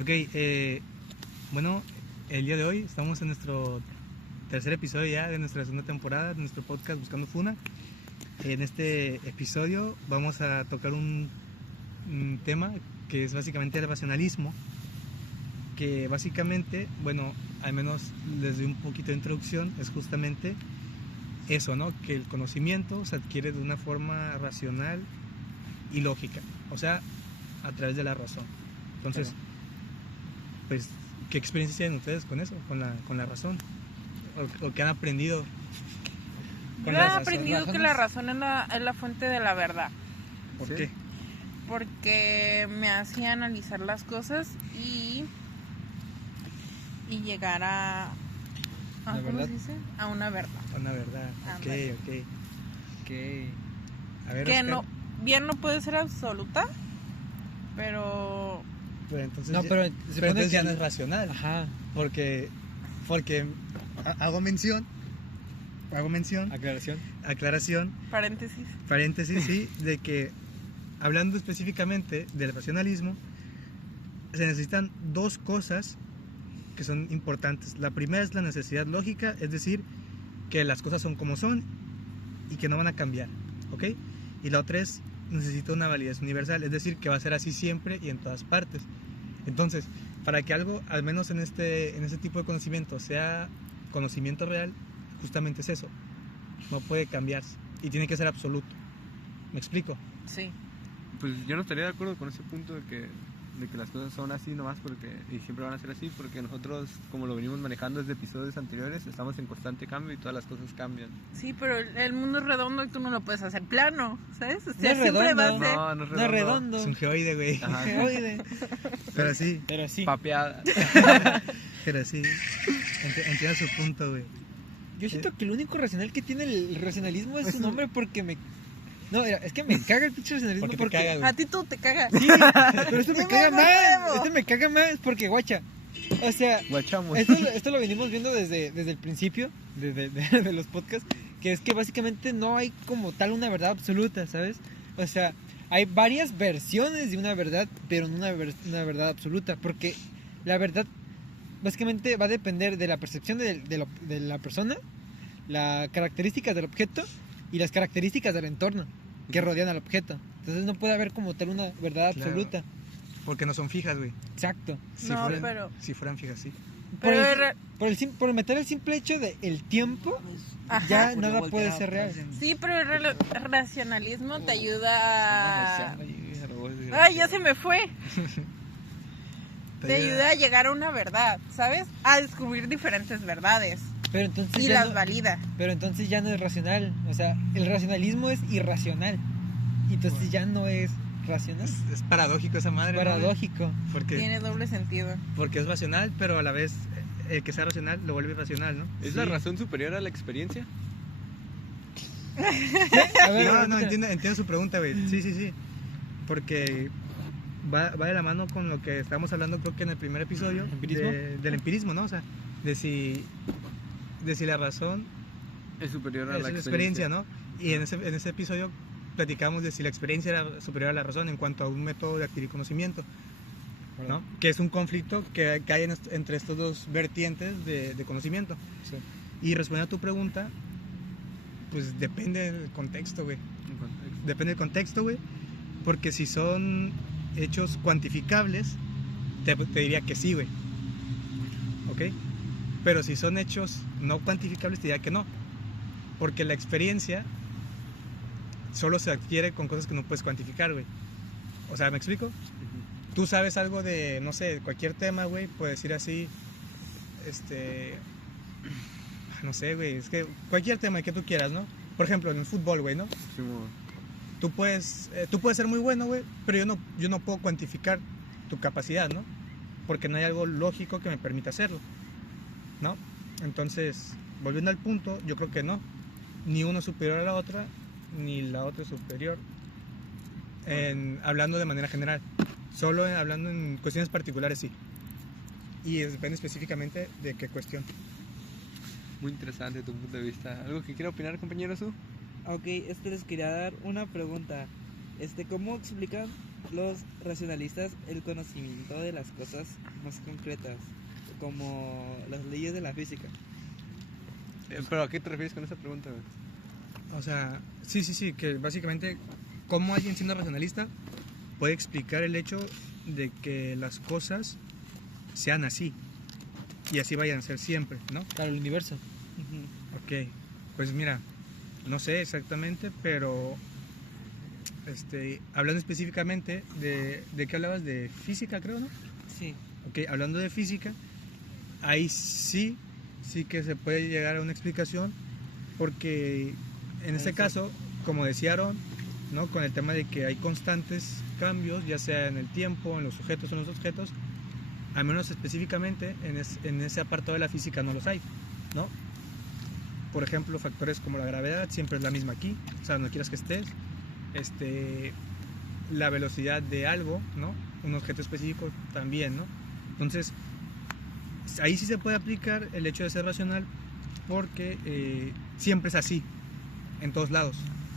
Ok, bueno, el día de hoy estamos en nuestro tercer episodio ya de nuestra segunda temporada de nuestro podcast Buscando Funa. En este episodio vamos a tocar un tema que es básicamente el racionalismo, que básicamente, bueno, al menos desde un poquito de introducción, es justamente eso, ¿no? Que el conocimiento se adquiere de una forma racional y lógica, o sea, a través de la razón. Entonces, pues, ¿qué experiencias tienen ustedes con eso, con la razón? ¿O qué han aprendido? Yo he aprendido que la razón es la fuente de la verdad. ¿Por qué? Porque me hacía analizar las cosas y llegar a ¿cómo se dice? A una verdad. A una verdad, ok. A ver, Que Oscar. no, bien no puede ser absoluta, pero Pero entonces, No, pero se pero supone entonces que ya no es racional. Ajá, Porque hago mención, aclaración. aclaración, paréntesis. sí, de que hablando específicamente del racionalismo, se necesitan dos cosas que son importantes. La primera es la necesidad lógica, es decir, que las cosas son como son y que no van a cambiar, ¿ok? Y la otra es, necesita una validez universal, es decir, que va a ser así siempre y en todas partes. Entonces, para que algo, al menos en este tipo de conocimiento, sea conocimiento real, justamente es eso. No puede cambiarse y tiene que ser absoluto. ¿Me explico? Sí. Pues yo no estaría de acuerdo con ese punto de que las cosas son así nomás y siempre van a ser así, porque nosotros, como lo venimos manejando desde episodios anteriores, estamos en constante cambio y todas las cosas cambian. Sí, pero el mundo es redondo y tú no lo puedes hacer plano, ¿sabes? O sea, No es siempre redondo. va a ser... No es No es redondo. redondo. Es un geoide, güey. Ajá. Geoide. Pero sí, Pero sí. Papeada. pero sí. Entiendo su punto, güey. Yo siento que lo único racional que tiene el racionalismo es su nombre porque me... No, es que me caga el pinche racionalismo Porque te porque... caga, güey. A ti todo te caga. Sí, pero esto me Dime caga algo más. nuevo. Esto me caga más porque, guacha, o sea, Guachamos. esto lo venimos viendo desde el principio de los podcasts, que es que básicamente no hay como tal una verdad absoluta, ¿sabes? O sea, hay varias versiones de una verdad, pero no una verdad absoluta, porque la verdad básicamente va a depender de la percepción de la persona, las características del objeto y las características del entorno que rodean al objeto. Entonces no puede haber como tal una verdad Claro. absoluta. Porque no son fijas, güey. Exacto. No, pero- Si fueran fijas, sí. Por, Pero por meter el simple hecho de el tiempo, Ajá. ya nada puede ser real. Sí, pero el racionalismo te ayuda a... Ay, ya se me fue. Te ayuda a llegar a una verdad, ¿sabes? A descubrir diferentes verdades Pero entonces y ya las no, valida. pero entonces ya no es racional. O sea, el racionalismo es irracional. Y entonces ya no es racional. Es paradójico esa madre, ¿no, güey? Paradójico. Porque Tiene doble sentido. es racional, pero a la vez el que sea racional lo vuelve irracional, ¿no? ¿Es la razón superior a la experiencia? A ver, No, repítela. entiendo su pregunta, güey. Sí. Porque va de la mano con lo que estábamos hablando, creo que en el primer episodio, ¿Empirismo? del empirismo, ¿no? O sea, de si la razón Es superior a es la la experiencia, ¿no? Y en ese episodio platicamos de si la experiencia era superior a la razón en cuanto a un método de adquirir conocimiento, ¿no? Que es un conflicto que hay entre estos dos vertientes de conocimiento. Sí. Y respondiendo a tu pregunta, pues depende del contexto, güey. Depende del contexto, güey. Porque si son hechos cuantificables, te diría que sí, güey. ¿Ok? Pero si son hechos no cuantificables, te diría que no. Porque la experiencia solo se adquiere con cosas que no puedes cuantificar, güey. O sea, ¿me explico? Tú sabes algo de, no sé, cualquier tema, güey, puedes decir así, no sé, güey, es que cualquier tema que tú quieras, ¿no? Por ejemplo, en el fútbol, güey, ¿no? Tú puedes ser muy bueno, güey, pero yo no puedo cuantificar tu capacidad, ¿no? Porque no hay algo lógico que me permita hacerlo, ¿no? Entonces, volviendo al punto, yo creo que no. Ni uno es superior a la otra, ni la otra es superior. Hablando de manera general. Solo hablando en cuestiones particulares, sí. Y depende específicamente de qué cuestión. Muy interesante tu punto de vista. ¿Algo que quiera opinar, compañero Su? Ok, les quería dar una pregunta. ¿Cómo explican los racionalistas el conocimiento de las cosas más concretas, como las leyes de la física. ¿Pero a qué te refieres con esa pregunta, güey? O sea, sí, que básicamente, cómo alguien siendo racionalista puede explicar el hecho de que las cosas sean así y así vayan a ser siempre, ¿no? Claro, el universo. Ok, pues mira, no sé exactamente, pero hablando específicamente de qué hablabas, de física, creo, ¿no? Sí. Ok, hablando de física, ahí sí que se puede llegar a una explicación, porque en este caso, como decía Aaron, ¿no? Con el tema de que hay constantes cambios, ya sea en el tiempo, en los sujetos o en los objetos, al menos específicamente en ese apartado de la física no los hay, ¿no? Por ejemplo, factores como la gravedad siempre es la misma aquí, o sea, donde quieras que estés, la velocidad de algo, ¿no? Un objeto específico también, ¿no? Entonces, ahí sí se puede aplicar el hecho de ser racional, porque siempre es así, en todos lados,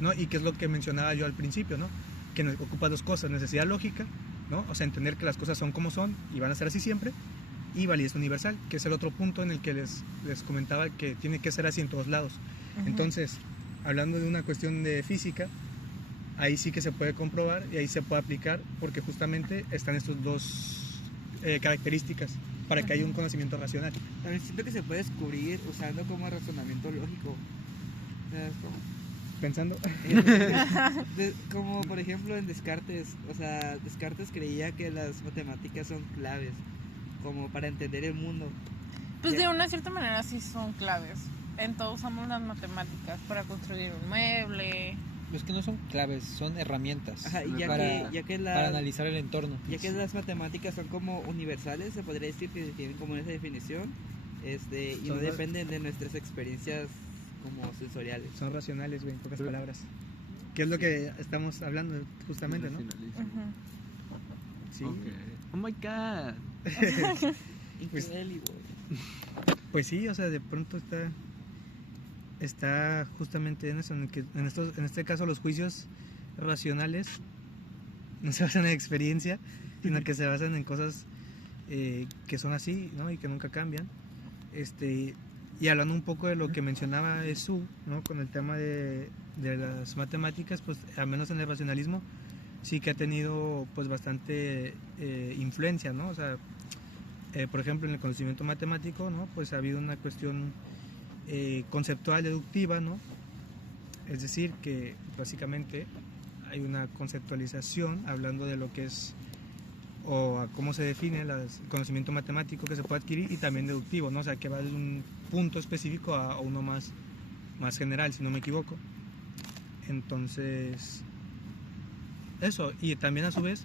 ¿no? Y que es lo que mencionaba yo al principio, ¿no? Que ocupa dos cosas: necesidad lógica, ¿no? O sea, entender que las cosas son como son y van a ser así siempre, y validez universal, que es el otro punto en el que les comentaba que tiene que ser así en todos lados. Entonces, hablando de una cuestión de física, ahí sí que se puede comprobar y ahí se puede aplicar, porque justamente están estas dos características para que haya un conocimiento racional. También siento que se puede descubrir usando como razonamiento lógico. ¿Sabes cómo? Pensando. Como por ejemplo en Descartes. O sea, Descartes creía que las matemáticas son claves como para entender el mundo. Pues de una cierta manera sí son claves. En todo usamos las matemáticas para construir un mueble. Los que no son claves, son herramientas. Ajá, y para analizar el entorno. Ya que las matemáticas son como universales, se podría decir que tienen como esa definición, y no dependen de nuestras experiencias como sensoriales. Son racionales, güey, en pocas palabras. Que es lo que estamos hablando justamente, ¿no? Sí. Okay. Oh my god. Increíble, güey. Pues sí, o sea, de pronto está justamente en eso, en este caso los juicios racionales no se basan en experiencia, sino que se basan en cosas que son así, ¿no? Y que nunca cambian. Y hablando un poco de lo que mencionaba Esu, ¿no? Con el tema de las matemáticas, pues al menos en el racionalismo sí que ha tenido pues bastante influencia, ¿no? O sea, por ejemplo, en el conocimiento matemático, ¿no? Pues ha habido una cuestión conceptual deductiva, ¿no? Es decir, que básicamente hay una conceptualización hablando de lo que es o a cómo se define el conocimiento matemático que se puede adquirir, y también deductivo, ¿no? O sea, que va de un punto específico a uno más general, si no me equivoco. Entonces, eso, y también a su vez,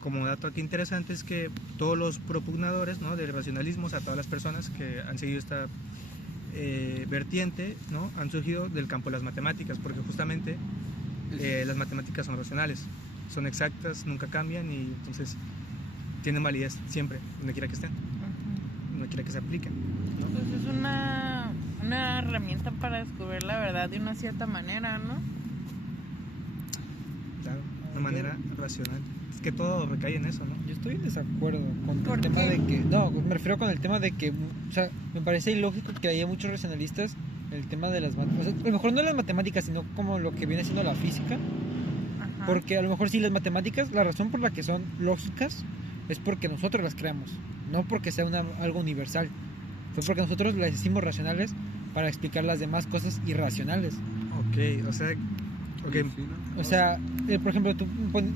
como dato aquí interesante, es que todos los propugnadores, ¿no? Del racionalismo, o sea, todas las personas que han seguido esta vertiente, ¿no? Han surgido del campo de las matemáticas, porque justamente las matemáticas son racionales, son exactas, nunca cambian, y entonces tienen validez siempre, donde quiera que estén, donde quiera que se apliquen, ¿no? Pues es una herramienta para descubrir la verdad de una cierta manera, ¿no? Claro, de manera racional. Es que todo recae en eso, ¿no? Yo estoy en desacuerdo con ¿Por el tema qué? de que... No, me refiero con el tema de que... O sea, me parece ilógico que haya muchos racionalistas en el tema de las matemáticas. O sea, a lo mejor no las matemáticas, sino como lo que viene siendo la física. Ajá. Porque a lo mejor sí las matemáticas, la razón por la que son lógicas es porque nosotros las creamos, no porque sea algo universal. Fue porque nosotros las hicimos racionales para explicar las demás cosas irracionales. Ok, o sea, okay. O sea, por ejemplo, tú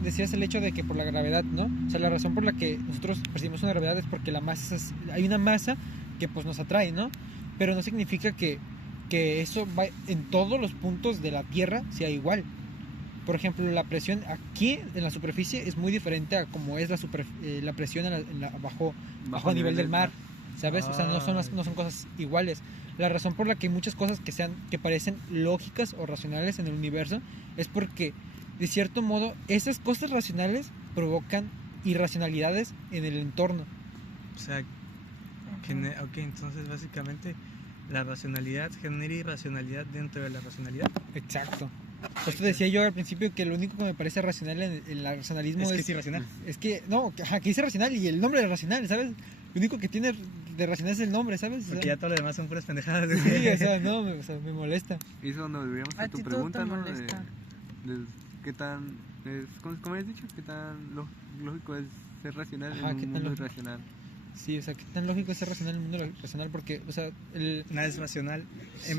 decías el hecho de que por la gravedad, ¿no? O sea, la razón por la que nosotros percibimos una gravedad es porque la masa hay una masa que pues nos atrae, ¿no? Pero no significa que eso va en todos los puntos de la Tierra sea igual. Por ejemplo, la presión aquí en la superficie es muy diferente a como es la presión bajo a nivel del mar, ¿sabes? O sea, no son cosas iguales. La razón por la que hay muchas cosas que parecen lógicas o racionales en el universo es porque, de cierto modo, esas cosas racionales provocan irracionalidades en el entorno. O sea, ok, entonces básicamente la racionalidad genera irracionalidad dentro de la racionalidad. Exacto. Esto decía yo al principio que lo único que me parece racional en el racionalismo Es que es irracional. Es que, no, que dice racional y el nombre es racional, ¿sabes? Lo único que tiene de racional es el nombre, ¿sabes? O sea, Porque ya todo lo demás son puras pendejadas. sí, o sea, no, me molesta. Y eso donde volveríamos A a tu ti todo pregunta, te ¿no? molesta. De qué tan, ¿cómo has dicho? ¿Qué tan lógico es ser racional Ajá, en qué un tan mundo lógico. irracional? Sí, o sea, qué tan lógico es ser racional en el mundo racional porque, o sea, Nada es racional. Sí.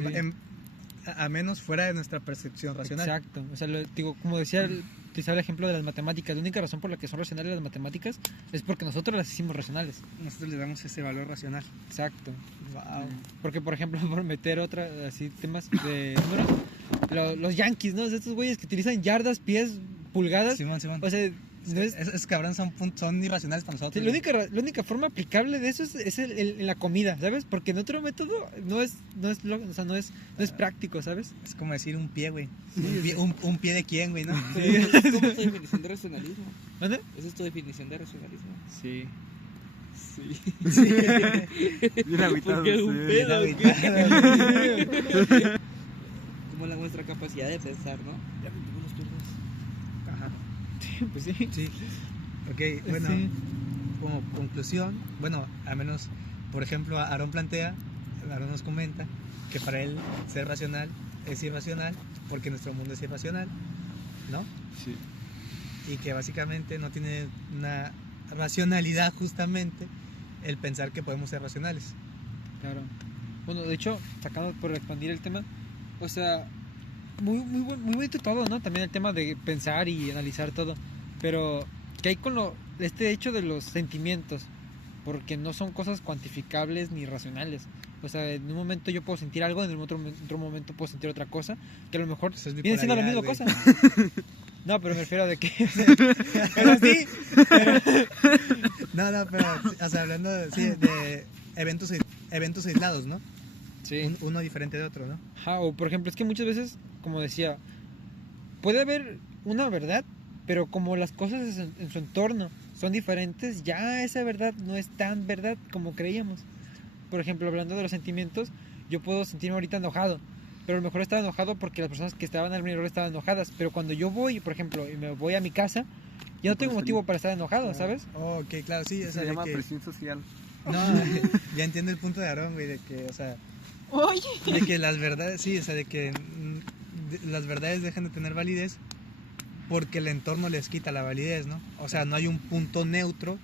A menos fuera de nuestra percepción racional. Exacto, o sea, digo, como decía, utilizaba el ejemplo de las matemáticas, la única razón por la que son racionales las matemáticas es porque nosotros las hicimos racionales. Nosotros le damos ese valor racional. Exacto. Wow. Porque, por ejemplo, por meter otra, así, temas de números, los yankees, ¿no? O sea, estos güeyes que utilizan yardas, pies, pulgadas, Simón. o sea, no es... Esos cabrones son irracionales para Sí, nosotros. la única forma aplicable de eso es la comida, ¿sabes? Porque en otro método no es práctico, ¿sabes? Es como decir un pie, güey. Un pie de quién, güey, ¿no? Pero esa es como tu definición de racionalismo. ¿Mande? Esa es tu definición de racionalismo. Sí. Sí. Bien habitado, Porque un sí. pedo, Bien ¿qué? habitado. Como nuestra capacidad de pensar, ¿no? Ajá. Pues sí. Sí. Ok, bueno, Sí. como conclusión, bueno, al menos, por ejemplo, Aarón nos comenta que para él ser racional es irracional porque nuestro mundo es irracional, ¿no? Sí. Y que básicamente no tiene una racionalidad justamente el pensar que podemos ser racionales. Claro. Bueno, de hecho, sacando por expandir el tema, o sea, muy bonito todo, ¿no? También el tema de pensar y analizar todo. Pero, ¿qué hay con este hecho de los sentimientos? Porque no son cosas cuantificables ni racionales. O sea, en un momento yo puedo sentir algo, en otro momento puedo sentir otra cosa, que a lo mejor Eso es viene siendo la misma bipolaridad, cosa. No, pero me refiero a de que... pero sí, No, pero, o sea, hablando de eventos aislados, ¿no? sí. Uno diferente de otro, ¿no? Ajá, o por ejemplo, es que muchas veces, como decía, puede haber una verdad, pero como las cosas en su entorno son diferentes, ya esa verdad no es tan verdad como creíamos. Por ejemplo, hablando de los sentimientos, yo puedo sentirme ahorita enojado, pero a lo mejor estaba enojado porque las personas que estaban a mi alrededor estaban enojadas, pero cuando yo voy, por ejemplo, y me voy a mi casa, ya no tengo motivo para estar enojado, ¿sabes? Oh, ok, claro, sí, o Eso sea, se de llama que... presión social. No, ya entiendo el punto de Aarón, güey, de que, o sea, Oye, de que las verdades, sí, o sea, de que las verdades dejan de tener validez porque el entorno les quita la validez, ¿no? O sea, no hay un punto neutro,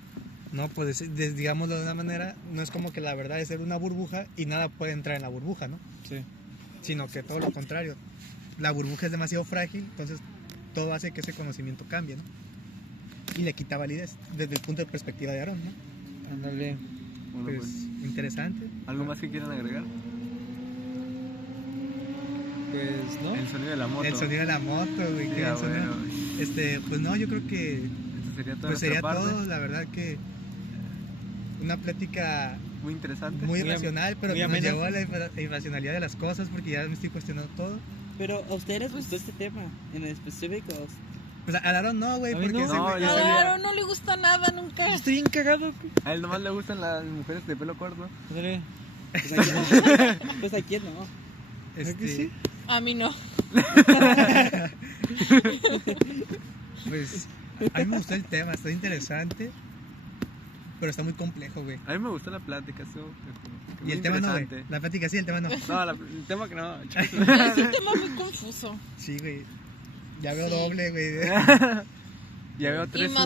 ¿no? Pues digámoslo de una manera, no es como que la verdad es ser una burbuja y nada puede entrar en la burbuja, ¿no? Sí. Sino que todo lo contrario. La burbuja es demasiado frágil, entonces todo hace que ese conocimiento cambie, ¿no? Y le quita validez desde el punto de perspectiva de Aarón, ¿no? Ándale. Bueno, Pues pues, interesante. ¿algo más que quieran agregar? Pues, ¿no? El sonido de la moto. El sonido de la moto, güey. Sí, que el sonido- bueno. pues no, yo creo que Esto sería todo. pues de sería nuestra parte. todo, la verdad que una plática Muy interesante. muy Muy irracional, pero muy que nos amena. llevó a la irracionalidad de las cosas porque ya me estoy cuestionando todo. Pero a ustedes les gustó este tema en específico. Pues a Aaron no, güey, A mí porque no. ese No, güey- yo a sabía. Aaron no le gusta nada nunca. Estoy bien cagado. A él nomás le gustan las mujeres de pelo corto. Ándale. Pues aquí no. Pues aquí no. ¿Verdad que sí? A mí no. Pues a mí me gustó el tema, está interesante, pero está muy complejo, güey. A mí me gustó la plática. Estuvo Y muy el tema no, güey. interesante. La plática sí, el tema no. No, el tema que no. Es un tema muy confuso. Sí, güey. Ya veo Sí. doble, güey. Ya veo Y tres más